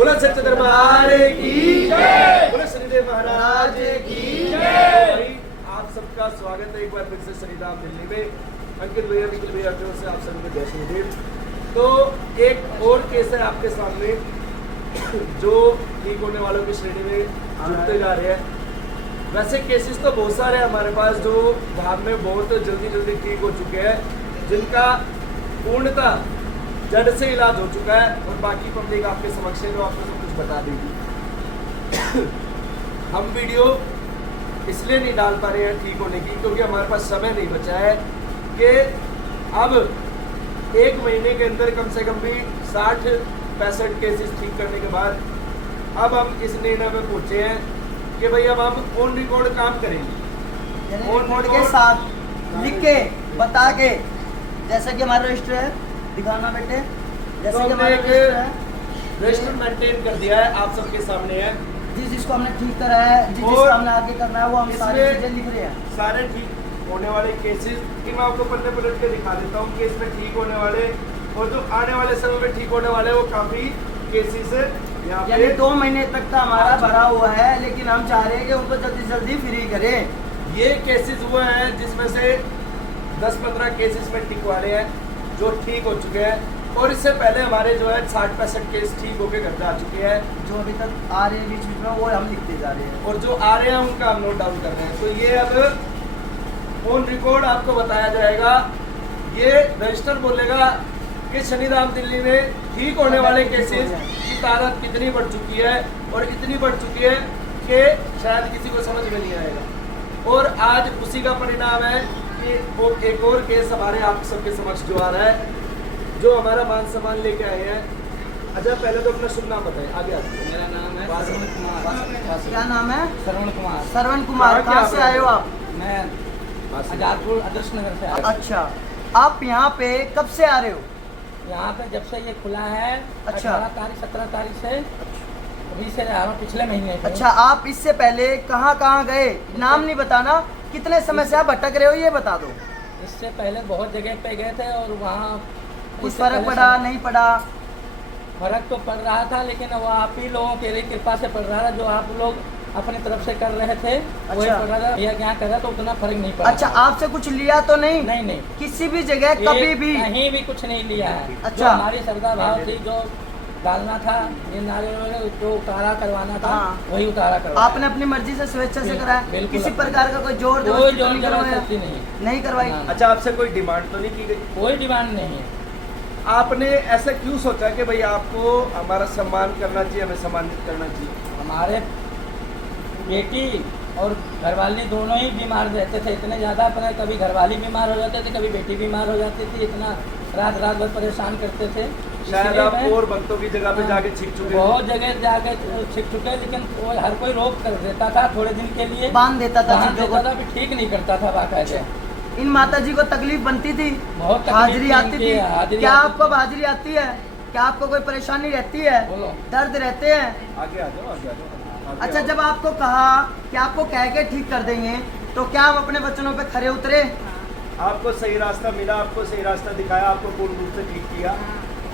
बोलो सच्चे दरबार की जय, बोलो शनिदेव महाराज की जय। आप सबका स्वागत है एक बार फिर से शनिधाम दिल्ली में। अंकित भैया निखिल भैया की ओर से आप सभी को जय शनिदेव। तो एक और केस है आपके सामने जो ठीक होने वालों की श्रेणी में जुड़ते जा रहे हैं। वैसे केसेस तो बहुत सारे हैं हमारे पास जो धाम में बहुत जल्दी ठीक हो चुके हैं, जिनका पूर्णतः जड़ से इलाज हो चुका है और बाकी पब्लिक आपके समक्ष है जो आपको सब कुछ बता देगी। हम वीडियो इसलिए नहीं डाल पा रहे हैं ठीक होने की क्योंकि हमारे पास समय नहीं बचा है कि अब एक महीने के अंदर कम से कम भी 60-65 केसेस ठीक करने के बाद अब हम इस निर्णय में पहुंचे हैं कि भाई अब हम ऑन रिकॉर्ड काम करेंगे, ऑन रिकॉर्ड के साथ लिख के बता के, जैसा कि हमारा रजिस्टर है दिखाना बेटे, जैसे कि हमारा रजिस्टर मेंटेन कर दिया है आप सबके सामने है। जिसको हमने ठीक करा है, जिसको हमने आगे करना है वो हम सारी चीजें लिख रहे हैं। सारे ठीक होने वाले केसेस की मैं आपको पन्ने पलट के दिखा देता हूँ कि इसमें ठीक होने वाले और जो आने वाले समय में ठीक होने वाले वो काफी केसेस है। यानी 2 महीने तक का हमारा भरा हुआ है, लेकिन हम चाह रहे हैं कि उनको जल्दी से जल्दी फ्री करें। ये केसेस हुए हैं जिसमें से 10-15 केसेस में ठीक वाले हैं जो ठीक हो चुके हैं और इससे पहले हमारे जो है 60-65 केस ठीक होके घर जा चुके हैं। जो अभी तक आ रहे हैं बीच में वो हम लिखते जा रहे हैं और जो आ रहे हैं उनका हम नोट डाउन कर रहे हैं। तो ये अब ऑन रिकॉर्ड आपको बताया जाएगा। ये रजिस्टर बोलेगा कि शनिधाम दिल्ली में ठीक होने वाले केसेस की तादाद कितनी बढ़ चुकी है और इतनी बढ़ चुकी है कि शायद किसी को समझ में नहीं आएगा। और आज उसी का परिणाम है कि वो एक और केस हमारे आप सबके समक्ष जो आ रहा है, जो हमारा मान सम्मान लेके आए हैं। अच्छा पहले तो अपना शुभ नाम बताएं, आगे आते। मेरा नाम है श्रवण कुमार। क्या नाम है? श्रवण कुमार। श्रवण कुमार। कहाँ से आए हो आप? मैं आजादपुर आदर्श नगर से आया। अच्छा, आप यहाँ पे कब से आ रहे हो? यहाँ पे जब से ये खुला है, अच्छा 17 तारीख से अभी से आ रहा हूँ, पिछले महीने से। अच्छा, आप इससे पहले कहाँ गए? नाम नहीं बताना, कितने समय से आप भटक रहे हो ये बता दो। इससे पहले बहुत जगह पे गए थे और वहाँ कुछ फर्क पड़ा नहीं पड़ा? फर्क तो पड़ रहा था, लेकिन वो आप ही लोगों की कृपा से पड़ रहा था। जो आप लोग अपनी तरफ से कर रहे थे वही पड़ रहा था। भैया क्या कर रहा तो उतना फर्क नहीं पड़ा। अच्छा, आपसे कुछ लिया तो नहीं? नहीं, किसी भी जगह कभी भी कहीं भी कुछ नहीं लिया है। अच्छा, जो हमारी श्रद्धा भाव थी, जो डालना था ये नारियल जो उतारा करवाना था, वही उतारा करवाया। आपने अपनी मर्जी से स्वेच्छा से कराया? किसी प्रकार का कोई जोर जबरदस्ती नहीं करवाई? अच्छा, आपसे कोई डिमांड तो नहीं की गई? कोई डिमांड नहीं है। आपने ऐसा क्यों सोचा कि भाई आपको हमारा सम्मान करना चाहिए, हमें सम्मानित करना चाहिए? हमारे बेटी और घरवाली दोनों ही बीमार रहते थे इतने ज़्यादा, अपने कभी घरवाली बीमार हो जाते थे, कभी बेटी बीमार हो जाती थी। इतना रात भर परेशान करते थे। शायद आप और भक्तों की जगह पे जाके छिप चुके, बहुत जगह जाके छिप चुके, लेकिन वो हर कोई रोक कर देता था, थोड़े दिन के लिए बांध देता था, ठीक नहीं करता था बाकायदा। इन माता जी को तकलीफ बनती थी? बहुत हाजिरी आती थी? क्या आपको हाजिरी आती है? क्या आपको कोई परेशानी रहती है? दर्द रहते हैं? आगे आ जाओ। अच्छा, जब आपको कहा कि आपको कह के ठीक कर देंगे तो क्या आप अपने वचनों पे खरे उतरे? आपको सही रास्ता मिला, आपको सही रास्ता दिखाया, आपको पूर्ण रूप से ठीक किया।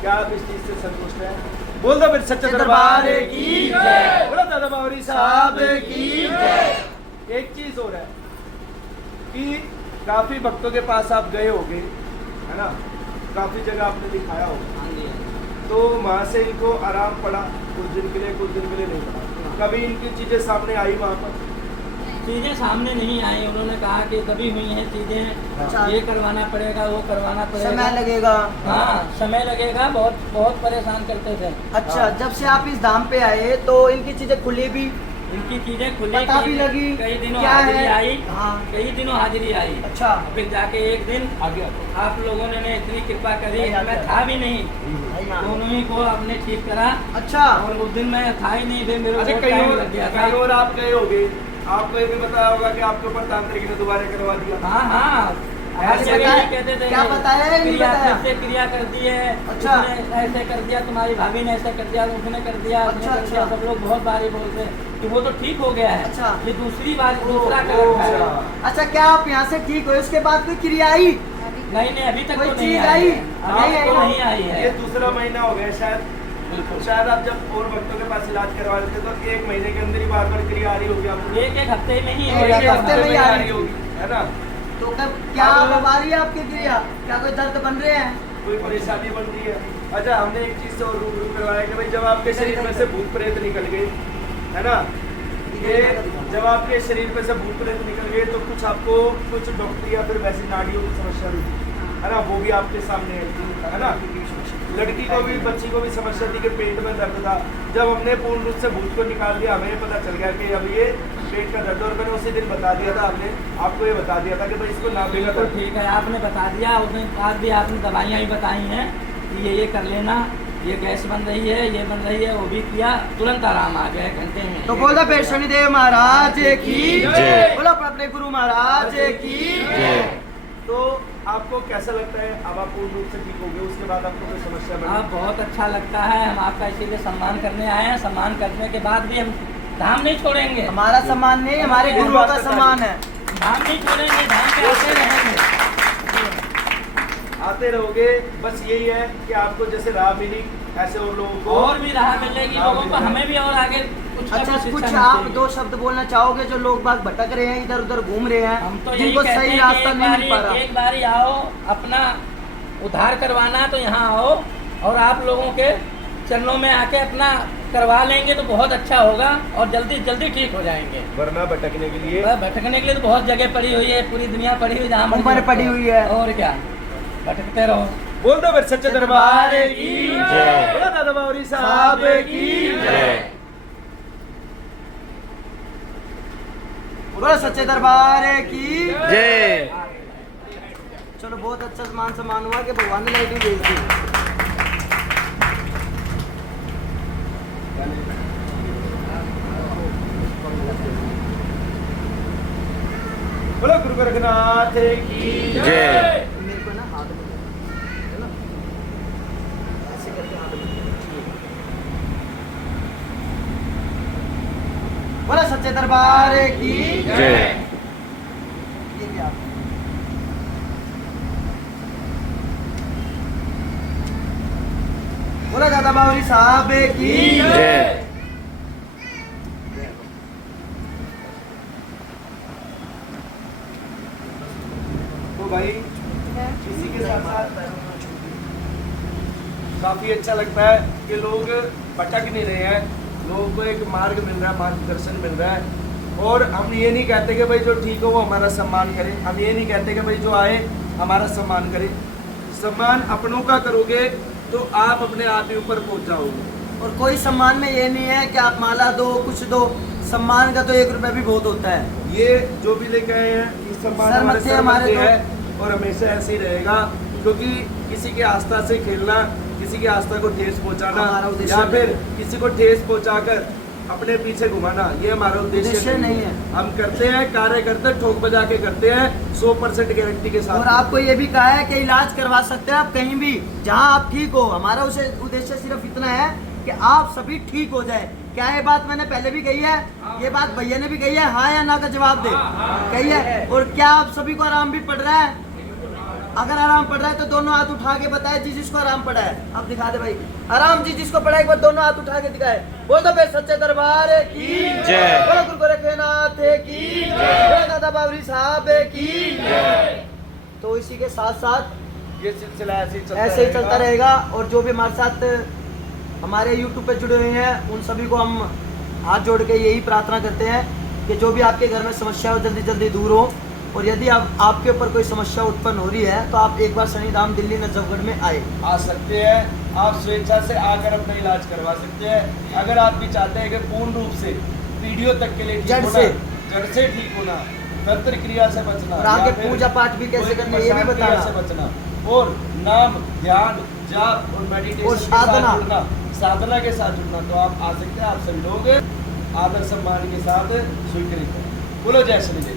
क्या आप इस चीज से संतुष्ट हैं? बोल दो फिर सच्चे दरबार की जय, बोलो दादा बावरी साहब की जय। एक चीज हो रहा है कि काफी भक्तों के पास आप गए होंगे, है ना, काफी जगह आपने दिखाया होगा, तो वहाँ से इनको आराम पड़ा कुछ दिन के लिए नहीं पड़ा। कभी इनकी चीजें सामने आई? वहाँ पर चीजें सामने नहीं आई। उन्होंने कहा कि दबी हुई हैं चीजें, ये करवाना पड़ेगा, वो करवाना पड़ेगा, समय लगेगा। हाँ, समय लगेगा। बहुत परेशान करते थे। अच्छा, हाँ। जब से आप इस धाम पे आए तो इनकी चीजें खुली भी, इनकी चीजें खुली पता भी लगी, कई दिनों क्या हाजिरी है? आई। हाँ, कई दिनों हाजिरी आई। अच्छा, फिर जाके एक दिन आप लोगों ने इतनी कृपा करी, मैं था भी नहीं, दोनों ही को आपने ठीक करा। अच्छा, और उस दिन मैं था ही नहीं, फिर मेरे को कहीं टाइम लग गया था। और आप गए होगे, आपको ये भी बताया होगा कि आपके ऊपर तांत्रिक ने दोबारा करवा दिया। हाँ, कहते थे क्या बताया? क्रिया कर दी है। अच्छा, ऐसे कर दिया, तुम्हारी भाभी ने ऐसे कर दिया, उसने कर दिया, अच्छा। सब लोग बहुत बारी बोलते हैं कि वो तो ठीक हो गया है। अच्छा, ये दूसरा कर रखा है। अच्छा, क्या आप यहाँ से ठीक हुए उसके बाद कोई क्रिया आई? नहीं, अभी तक कोई तो नहीं चीज आई आई? है। नहीं आई है। ये दूसरा महीना हो गया शायद। बिल्कुल। शायद आप जब और भक्तों के पास इलाज करवा लेते तो 1 महीने के अंदर ही बार क्रिया आ रही होगी आपको, एक हफ्ते में ही एक हो जाता हफ्ते है। में ही आ रही होगी, है ना। तो क्या अब आ रही है आपकी क्रिया? क्या कोई दर्द बन रहे हैं? कोई परेशानी बन रही है? अच्छा, हमने एक चीज से और रूबरू करवाया कि भाई जब आपके शरीर में से भूत प्रेत निकल गए, है ना, ये जब आपके शरीर में से भूत प्रेत निकल गए तो कुछ आपको कुछ डॉक्टर या फिर वैसी नाड़ियों की समस्या भी थी, है ना, वो भी आपके सामने आई थी, है ना। लड़की को भी, बच्ची को भी समस्या थी कि पेट में दर्द था। जब हमने पूर्ण रूप से भूत को निकाल दिया, हमें पता चल गया कि अब ये पेट का दर्द, और मैंने उसी दिन बता दिया था, हमने आपको ये बता दिया था कि भाई इसको ना बिल्कुल ठीक है, आपने बता दिया। उसके बाद भी आपने दवाइयाँ भी बताई हैं कि ये कर लेना, ये गैस बन रही है, ये बन रही है, वो भी किया, तुरंत आराम आ गया घंटे में। तो बोला फिर शनिदेव महाराज की जय, बोला अपने गुरु महाराज की जय। तो आपको कैसा लगता है? अब आप पूर्ण रूप से ठीक हो गए, उसके बाद आपको कोई समस्या बनी? आप बहुत अच्छा लगता है। हम आपका इसीलिए सम्मान करने आए हैं। सम्मान करने के बाद भी हम धाम नहीं छोड़ेंगे। हमारा सम्मान नहीं, हमारे गुरुओं का सम्मान है। धाम नहीं छोड़ेंगे, धाम पे आते रहेंगे। आते रहोगे, बस यही है कि आपको जैसे राह मिली ऐसे और लोगों को और भी राह मिलेगी लोगों को, हमें भी और आगे कुछ ना अच्छा, कुछ कुछ शिक्षा आप मिलती है। 2 शब्द बोलना चाहोगे जो लोग बाग भटक रहे हैं, इधर उधर घूम रहे हैं, हम तो यही जिनको कहते सही हैं कि रास्ता नहीं मिल पा रहा? एक बारी आओ, अपना उद्धार करवाना है तो यहाँ आओ और आप लोगों के चरणों में आके अपना करवा लेंगे तो बहुत अच्छा होगा और जल्दी जल्दी ठीक हो जाएंगे। वरना भटकने के लिए भटकने के लिए तो बहुत जगह पड़ी हुई है, पूरी दुनिया पड़ी हुई, जहाँ उम्र पड़ी हुई है। और क्या, भटकते रहो। बोल दो फिर सच्चे दरबार की जय, बोला दादा बावरी साहब की जय, बोला सच्चे दरबार की जय। चलो, बहुत अच्छा मान सम्मान हुआ कि भगवान ने लाइटिंग भेज दी। बोलो गुरु गोरखनाथ की जय। मेरे को ना हाथ में है ना, ऐसे करके हाथ में। बोला सच्चे दरबार की जय। ये क्या? बोला दादा बावरी साहब की जय। तो भाई इसी के साथ साथ काफी अच्छा लगता है कि लोग भटक नहीं रहे हैं, लोगों को एक मार्ग मिल रहा है, मार्गदर्शन मिल रहा है। और हम ये नहीं कहते कि भाई जो ठीक हो वो हमारा सम्मान करे, हम ये नहीं कहते कि भाई जो आए हमारा सम्मान करे। सम्मान अपनों का करोगे तो आप अपने आप ही ऊपर पहुंच जाओगे। और कोई सम्मान में ये नहीं है कि आप माला दो, कुछ दो। सम्मान का तो 1 रुपया भी बहुत होता है। ये जो भी लेके आए हैं, ये सम्मान सर हमारे मत्थे सर हमारे मत्थे तो- है और हमेशा ऐसे ही रहेगा, क्योंकि किसी की आस्था से खेलना, किसी की आस्था को ठेस पहुंचाना हमारा उद्देश्य या फिर नहीं है। किसी को ठेस पहुंचाकर अपने पीछे घुमाना, ये हमारा उद्देश्य नहीं है। हम करते हैं, कार्य करते हैं, ठोक बजा के करते हैं, 100% गारंटी के साथ। और आपको ये भी कहा है कि इलाज करवा सकते हैं आप कहीं भी, जहां आप ठीक हो। हमारा उसे उद्देश्य सिर्फ इतना है कि आप सभी ठीक हो जाए। क्या ये बात मैंने पहले भी कही है? ये बात भैया ने भी कही है, हाँ या ना का जवाब दे। कही है। और क्या आप सभी को आराम भी पड़ रहा है? अगर आराम पड़ रहा है तो दोनों हाथ उठा के बताए जी जिसको आराम पड़ा है। अब दिखा दे भाई, आराम जी जिसको पड़ा है, एक बार दोनों हाथ उठा के दिखाए। बोल दो फिर सच्चे दरबार की जय। बोलो गुरु गोरखनाथ की जय, बोलो दादा बावरी साहब की जय। तो इसी के साथ साथ ये सिलसिला ऐसे ही चलता रहेगा। और जो भी हमारे साथ हमारे YouTube पे जुड़े हुए हैं उन सभी को हम हाथ जोड़ के यही प्रार्थना करते हैं कि जो भी आपके घर में समस्या हो जल्दी जल्दी दूर हो। और यदि आपके ऊपर कोई समस्या उत्पन्न हो रही है तो आप एक बार शनिधाम दिल्ली नजफगढ़ में आए आ सकते हैं। आप स्वेच्छा से आकर अपना इलाज करवा सकते हैं। अगर आप भी चाहते हैं कि पूर्ण रूप से पीढ़ियों तक के लिए ठीक जड़ होना, से। जड़ से ठीक होना, तंत्र क्रिया से बचना, और आगे या फिर पूजा पाठ भी कैसे कोई करना ये भी मसान क्रिया बताना। से बचना, और नाम, ध्यान, जाप और मेडिटेशन और के साथ साधना। जुड़ना, साधना के साथ जुड़ना, तो आप आ सकते हैं। आप सभी लोग आदर सम्मान के साथ स्वीकृत हैं। बोलो जय श्री देव।